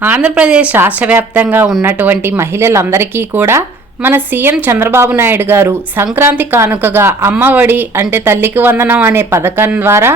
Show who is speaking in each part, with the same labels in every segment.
Speaker 1: ఆంధ్రప్రదేశ్ రాష్ట్ర వ్యాప్తంగా ఉన్నటువంటి మహిళలందరికీ కూడా మన సీఎం చంద్రబాబు నాయుడు గారు సంక్రాంతి కానుకగా అమ్మఒడి అంటే తల్లికి వందనం అనే పథకం ద్వారా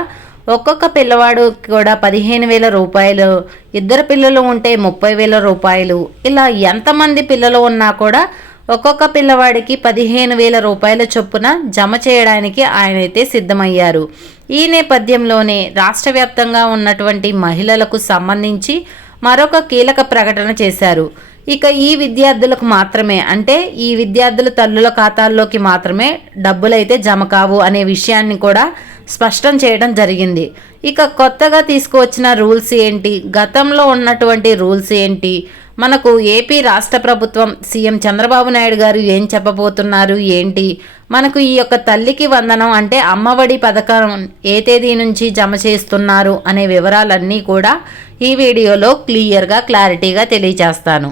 Speaker 1: ఒక్కొక్క పిల్లవాడు కూడా పదిహేను వేల రూపాయలు ఇద్దరు పిల్లలు ఉంటే ముప్పై వేల రూపాయలు ఇలా ఎంతమంది పిల్లలు ఉన్నా కూడా ఒక్కొక్క పిల్లవాడికి పదిహేను వేల రూపాయల చొప్పున జమ చేయడానికి ఆయనైతే సిద్ధమయ్యారు. ఈ నేపథ్యంలోనే రాష్ట్ర వ్యాప్తంగా ఉన్నటువంటి మహిళలకు సంబంధించి మరొక కీలక ప్రకటన చేశారు. ఇక ఈ విద్యార్థులకు మాత్రమే అంటే ఈ విద్యార్థుల తల్లుల ఖాతాల్లోకి మాత్రమే డబ్బులైతే జమ కావు అనే విషయాన్ని కూడా స్పష్టం చేయడం జరిగింది. ఇక కొత్తగా తీసుకువచ్చిన రూల్స్ ఏంటి? గతంలో ఉన్నటువంటి రూల్స్ ఏంటి? మనకు ఏపీ రాష్ట్ర ప్రభుత్వం సీఎం చంద్రబాబు నాయుడు గారు ఏం చెప్పబోతున్నారు? ఏంటి? మనకు ఈ యొక్క తల్లికి వందనం అంటే అమ్మఒడి పథకం ఏ తేదీ నుంచి జమ చేస్తున్నారు? అనే వివరాలన్నీ కూడా ఈ వీడియోలో క్లియర్గా క్లారిటీగా తెలియజేస్తాను.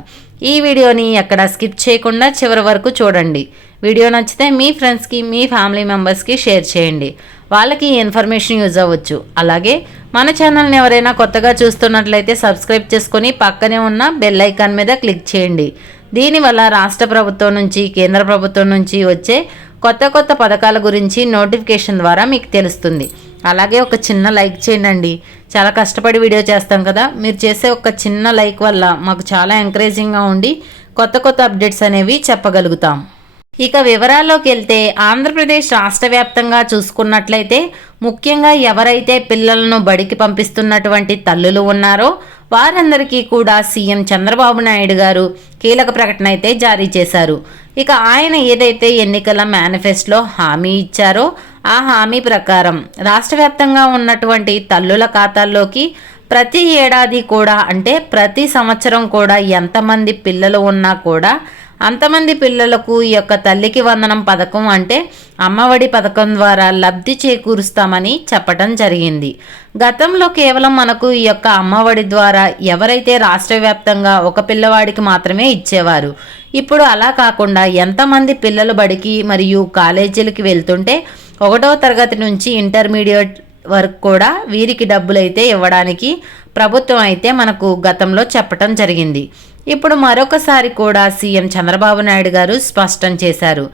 Speaker 1: ఈ వీడియోని ఎక్కడ స్కిప్ చేయకుండా చివరి వరకు చూడండి. వీడియో నచ్చితే మీ ఫ్రెండ్స్కి మీ ఫ్యామిలీ మెంబర్స్కి షేర్ చేయండి. వాళ్ళకి ఈ ఇన్ఫర్మేషన్ యూజ్ అవ్వచ్చు. అలాగే మన ఛానల్ని ఎవరైనా కొత్తగా చూస్తున్నట్లయితే సబ్స్క్రైబ్ చేసుకొని పక్కనే ఉన్న బెల్ ఐకాన్ మీద క్లిక్ చేయండి. దీనివల్ల రాష్ట్ర ప్రభుత్వం నుంచి కేంద్ర ప్రభుత్వం నుంచి వచ్చే కొత్త కొత్త పథకాల గురించి నోటిఫికేషన్ ద్వారా మీకు తెలుస్తుంది. అలాగే ఒక చిన్న లైక్ చేయండి. చాలా కష్టపడి వీడియో చేస్తాం కదా. మీరు చేసే ఒక చిన్న లైక్ వల్ల మాకు చాలా ఎంకరేజింగ్గా ఉండి కొత్త కొత్త అప్డేట్స్ అనేవి చెప్పగలుగుతాం. ఇక వివరాల్లోకి వెళ్తే ఆంధ్రప్రదేశ్ రాష్ట్ర వ్యాప్తంగా చూసుకున్నట్లయితే ముఖ్యంగా ఎవరైతే పిల్లలను బడికి పంపిస్తున్నటువంటి తల్లులు ఉన్నారో వారందరికీ కూడా సీఎం చంద్రబాబు నాయుడు గారు కీలక ప్రకటన అయితే జారీ చేశారు. ఇక ఆయన ఏదైతే ఎన్నికల మేనిఫెస్టోలో హామీ ఇచ్చారో ఆ హామీ ప్రకారం రాష్ట్ర వ్యాప్తంగా ఉన్నటువంటి తల్లుల ఖాతాల్లోకి ప్రతి ఏడాది కూడా అంటే ప్రతి సంవత్సరం కూడా ఎంతమంది పిల్లలు ఉన్నా కూడా అంతమంది పిల్లలకు ఈ యొక్క తల్లికి వందనం పథకం అంటే అమ్మఒడి పథకం ద్వారా లబ్ధి చేకూరుస్తామని చెప్పటం జరిగింది. గతంలో కేవలం మనకు ఈ యొక్క అమ్మఒడి ద్వారా ఎవరైతే రాష్ట్ర వ్యాప్తంగా ఒక పిల్లవాడికి మాత్రమే ఇచ్చేవారు. ఇప్పుడు అలా కాకుండా ఎంతమంది పిల్లలు బడికి మరియు కాలేజీలకి వెళ్తుంటే ఒకటో తరగతి నుంచి ఇంటర్మీడియట్ వరకు కూడా వీరికి డబ్బులైతే ఇవ్వడానికి ప్రభుత్వం అయితే మనకు గతంలో చెప్పటం జరిగింది. ఇప్పుడు మరొకసారి కూడా సీఎం చంద్రబాబు నాయుడు గారు స్పష్టం చేశారు.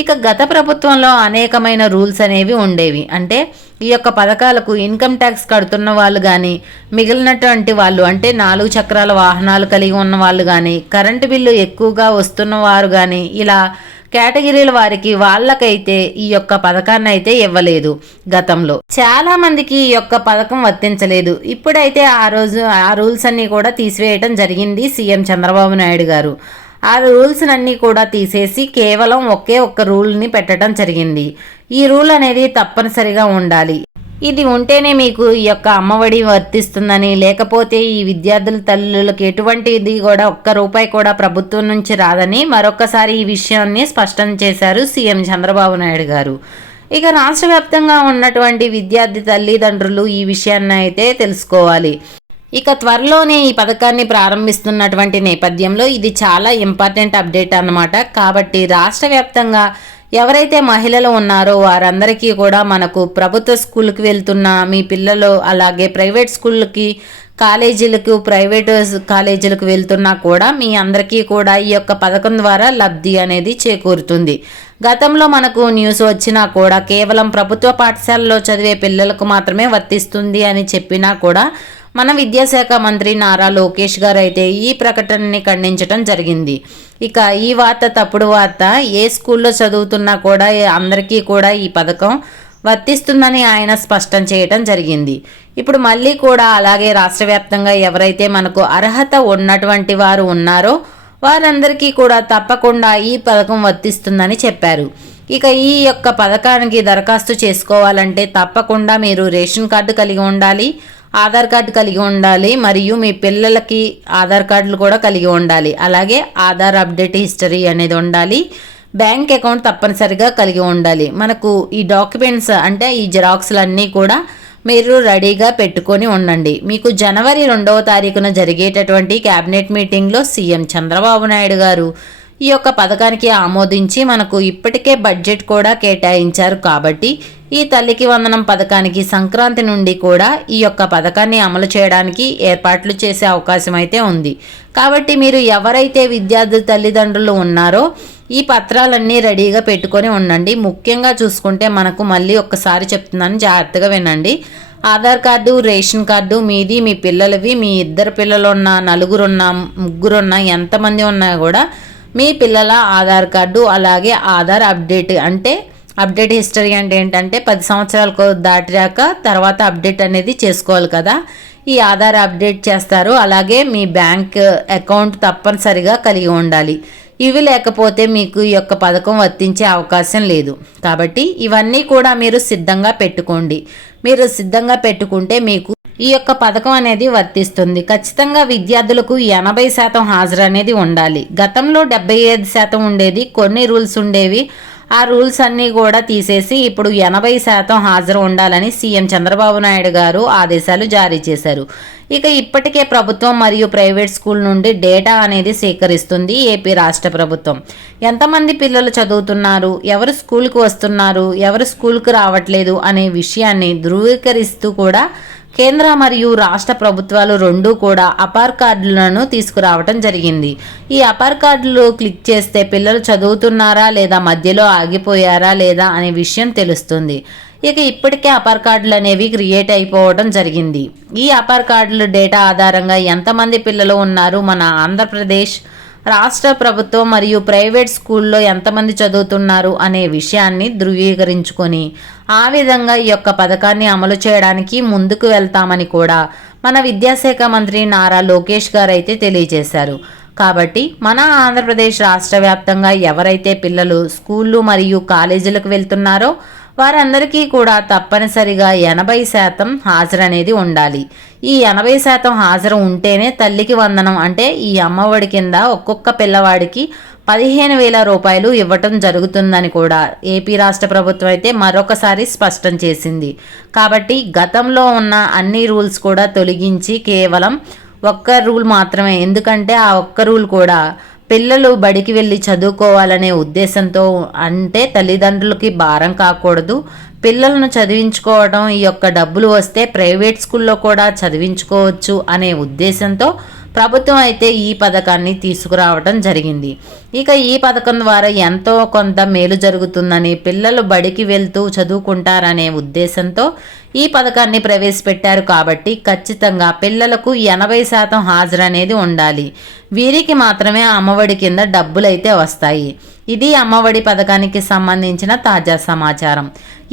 Speaker 1: ఇక గత ప్రభుత్వంలో అనేకమైన రూల్స్ అనేవి ఉండేవి. అంటే ఈ యొక్క పథకాలకు ఇన్కమ్ ట్యాక్స్ కడుతున్న వాళ్ళు కానీ మిగిలినటువంటి వాళ్ళు అంటే నాలుగు చక్రాల వాహనాలు కలిగి ఉన్న వాళ్ళు కానీ కరెంటు బిల్లు ఎక్కువగా వస్తున్న వారు కానీ ఇలా కేటగిరీల వారికి వాళ్ళకైతే ఈ యొక్క పథకాన్ని అయితే ఇవ్వలేదు గతంలో. చాలా మందికి ఈ యొక్క పథకం వర్తించలేదు. ఇప్పుడైతే ఆ రోజు ఆ రూల్స్ అన్ని కూడా తీసివేయటం జరిగింది సీఎం చంద్రబాబు నాయుడు గారు. ఆ రూల్స్ అన్నీ కూడా తీసేసి కేవలం ఒకే ఒక్క రూల్ని పెట్టడం జరిగింది. ఈ రూల్ అనేది తప్పనిసరిగా ఉండాలి. ఇది ఉంటేనే మీకు ఈ యొక్క అమ్మఒడి వర్తిస్తుందని లేకపోతే ఈ విద్యార్థుల తల్లులకు ఎటువంటిది కూడా ఒక్క రూపాయి కూడా ప్రభుత్వం నుంచి రాదని మరొకసారి ఈ విషయాన్ని స్పష్టం చేశారు సీఎం చంద్రబాబు నాయుడు గారు. ఇక రాష్ట్ర వ్యాప్తంగా ఉన్నటువంటి విద్యార్థి తల్లిదండ్రులు ఈ విషయాన్ని అయితే తెలుసుకోవాలి. ఇక త్వరలోనే ఈ పథకాన్ని ప్రారంభిస్తున్నటువంటి నేపథ్యంలో ఇది చాలా ఇంపార్టెంట్ అప్డేట్ అన్నమాట. కాబట్టి రాష్ట్ర వ్యాప్తంగా ఎవరైతే మహిళలు ఉన్నారో వారందరికీ కూడా మనకు ప్రభుత్వ స్కూల్కి వెళ్తున్న మీ పిల్లలు అలాగే ప్రైవేట్ స్కూళ్ళకి కాలేజీలకు ప్రైవేట్ కాలేజీలకు వెళ్తున్నా కూడా మీ అందరికీ కూడా ఈ యొక్క పథకం ద్వారా లబ్ధి అనేది చేకూరుతుంది. గతంలో మనకు న్యూస్ వచ్చినా కూడా కేవలం ప్రభుత్వ పాఠశాలలో చదివే పిల్లలకు మాత్రమే వర్తిస్తుంది అని చెప్పినా కూడా మన విద్యాశాఖ మంత్రి నారా లోకేష్ గారు అయితే ఈ ప్రకటనని ఖండించడం జరిగింది. ఇక ఈ వార్త తప్పుడు వార్త ఏ స్కూల్లో చదువుతున్నా కూడా అందరికీ కూడా ఈ పథకం వర్తిస్తుందని ఆయన స్పష్టం చేయటం జరిగింది. ఇప్పుడు మళ్ళీ కూడా అలాగే రాష్ట్ర వ్యాప్తంగా ఎవరైతే మనకు అర్హత ఉన్నటువంటి వారు ఉన్నారో వారందరికీ కూడా తప్పకుండా ఈ పథకం వర్తిస్తుందని చెప్పారు. ఇక ఈ యొక్క పథకానికి దరఖాస్తు చేసుకోవాలంటే తప్పకుండా మీరు రేషన్ కార్డు కలిగి ఉండాలి ఆధార్ కార్డు కలిగి ఉండాలి మరియు మీ పిల్లలకి ఆధార్ కార్డులు కూడా కలిగి ఉండాలి. అలాగే ఆధార్ అప్డేట్ హిస్టరీ అనేది ఉండాలి. బ్యాంక్ అకౌంట్ తప్పనిసరిగా కలిగి ఉండాలి. మనకు ఈ డాక్యుమెంట్స్ అంటే ఈ జిరాక్స్లు అన్నీ కూడా మీరు రెడీగా పెట్టుకొని ఉండండి. మీకు జనవరి రెండవ తారీఖున జరిగేటటువంటి క్యాబినెట్ మీటింగ్లో సీఎం చంద్రబాబు నాయుడు గారు ఈ యొక్క పథకానికి ఆమోదించి మనకు ఇప్పటికే బడ్జెట్ కూడా కేటాయించారు కాబట్టి ఈ తల్లికి వందనం పథకానికి సంక్రాంతి నుండి కూడా ఈ యొక్క పథకాన్ని అమలు చేయడానికి ఏర్పాట్లు చేసే అవకాశం అయితే ఉంది. కాబట్టి మీరు ఎవరైతే విద్యార్థి తల్లిదండ్రులు ఉన్నారో ఈ పత్రాలన్నీ రెడీగా పెట్టుకొని ఉండండి. ముఖ్యంగా చూసుకుంటే మనకు మళ్ళీ ఒక్కసారి చెప్తున్నాను జాగ్రత్తగా వినండి. ఆధార్ కార్డు రేషన్ కార్డు మీది మీ పిల్లలవి మీ ఇద్దరు పిల్లలు ఉన్న నలుగురున్న ముగ్గురున్న ఎంతమంది ఉన్నా కూడా మీ పిల్లల ఆధార్ కార్డు అలాగే ఆధార్ అప్డేట్ అంటే అప్డేట్ హిస్టరీ అంటే ఏంటంటే పది సంవత్సరాలకు దాటాక తర్వాత అప్డేట్ అనేది చేసుకోవాలి కదా. ఈ ఆధార్ అప్డేట్ చేస్తారు. అలాగే మీ బ్యాంక్ అకౌంట్ తప్పనిసరిగా కలిగి ఉండాలి. ఇవి లేకపోతే మీకు ఈ యొక్క పథకం వర్తించే అవకాశం లేదు. కాబట్టి ఇవన్నీ కూడా మీరు సిద్ధంగా పెట్టుకోండి. మీరు సిద్ధంగా పెట్టుకుంటే మీకు ఈ యొక్క పథకం అనేది వర్తిస్తుంది. ఖచ్చితంగా విద్యార్థులకు ఎనభై శాతం హాజరు అనేది ఉండాలి. గతంలో డెబ్బై ఐదు శాతం ఉండేది కొన్ని రూల్స్ ఉండేవి. ఆ రూల్స్ అన్నీ కూడా తీసేసి ఇప్పుడు ఎనభై శాతం హాజరు ఉండాలని సీఎం చంద్రబాబు నాయుడు గారు ఆదేశాలు జారీ చేశారు. ఇక ఇప్పటికే ప్రభుత్వం మరియు ప్రైవేట్ స్కూల్ నుండి డేటా అనేది సేకరిస్తుంది ఏపీ రాష్ట్ర ప్రభుత్వం. ఎంతమంది పిల్లలు చదువుతున్నారు? ఎవరు స్కూల్కి వస్తున్నారు? ఎవరు స్కూల్కి రావట్లేదు? అనే విషయాన్ని ధృవీకరిస్తూ కూడా కేంద్ర మరియు రాష్ట్ర ప్రభుత్వాలు రెండూ కూడా అపార్ కార్డులను తీసుకురావటం జరిగింది. ఈ అపార్ కార్డులు క్లిక్ చేస్తే పిల్లలు చదువుతున్నారా లేదా మధ్యలో ఆగిపోయారా లేదా అనే విషయం తెలుస్తుంది. ఇక ఇప్పటికే అపార్ కార్డులు అనేవి క్రియేట్ అయిపోవడం జరిగింది. ఈ అపార్ కార్డులు డేటా ఆధారంగా ఎంతమంది పిల్లలు ఉన్నారు? మన ఆంధ్రప్రదేశ్ రాష్ట్ర ప్రభుత్వం మరియు ప్రైవేట్ స్కూల్లో ఎంతమంది చదువుతున్నారు అనే విషయాన్ని ధృవీకరించుకొని ఆ విధంగా ఈ యొక్క పథకాన్ని అమలు చేయడానికి ముందుకు వెళ్తామని కూడా మన విద్యాశాఖ మంత్రి నారా లోకేష్ గారు అయితే తెలియజేశారు. కాబట్టి మన ఆంధ్రప్రదేశ్ రాష్ట్ర వ్యాప్తంగా ఎవరైతే పిల్లలు స్కూళ్ళు మరియు కాలేజీలకు వెళ్తున్నారో వారందరికీ కూడా తప్పనిసరిగా ఎనభై శాతం హాజరు అనేది ఉండాలి. ఈ ఎనభై శాతం హాజరు ఉంటేనే తల్లికి వందనం. అంటే ఈ అమ్మఒడి కింద ఒక్కొక్క పిల్లవాడికి పదిహేను వేల రూపాయలు ఇవ్వటం జరుగుతుందని కూడా ఏపీ రాష్ట్ర ప్రభుత్వం అయితే మరొకసారి స్పష్టం చేసింది. కాబట్టి గతంలో ఉన్న అన్ని రూల్స్ కూడా తొలగించి కేవలం ఒక్క రూల్ మాత్రమే. ఎందుకంటే ఆ ఒక్క రూల్ కూడా పిల్లలు బడికి వెళ్ళి చదువుకోవాలనే ఉద్దేశంతో అంటే తల్లిదండ్రులకి భారం కాకూడదు. పిల్లలను చదివించుకోవడం ఈ యొక్క డబ్బులు వస్తే ప్రైవేట్ స్కూల్లో కూడా చదివించుకోవచ్చు అనే ఉద్దేశంతో ప్రభుత్వం అయితే ఈ పథకాన్ని తీసుకురావడం జరిగింది. ఇక ఈ పథకం ద్వారా ఎంతో కొంత మేలు జరుగుతుందని పిల్లలు బడికి వెళ్తూ చదువుకుంటారనే ఉద్దేశంతో ఈ పథకాన్ని ప్రవేశపెట్టారు కాబట్టి ఖచ్చితంగా పిల్లలకు ఎనభై శాతం హాజరనేది ఉండాలి. వీరికి మాత్రమే అమ్మఒడి కింద డబ్బులైతే వస్తాయి. ఇది అమ్మఒడి పథకానికి సంబంధించిన తాజా సమాచారం.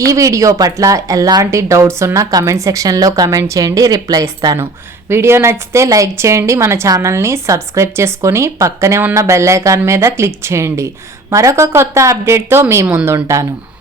Speaker 1: ఈ వీడియో పట్ల ఎలాంటి డౌట్స్ ఉన్నా కమెంట్ సెక్షన్లో కమెంట్ చేయండి రిప్లై ఇస్తాను. వీడియో నచ్చితే లైక్ చేయండి మన ఛానల్ని సబ్స్క్రైబ్ చేసుకొని పక్కనే ఉన్న బెల్ ఐకాన్ మీద క్లిక్ చేయండి. మరొక కొత్త అప్డేట్తో మీ ముందుంటాను.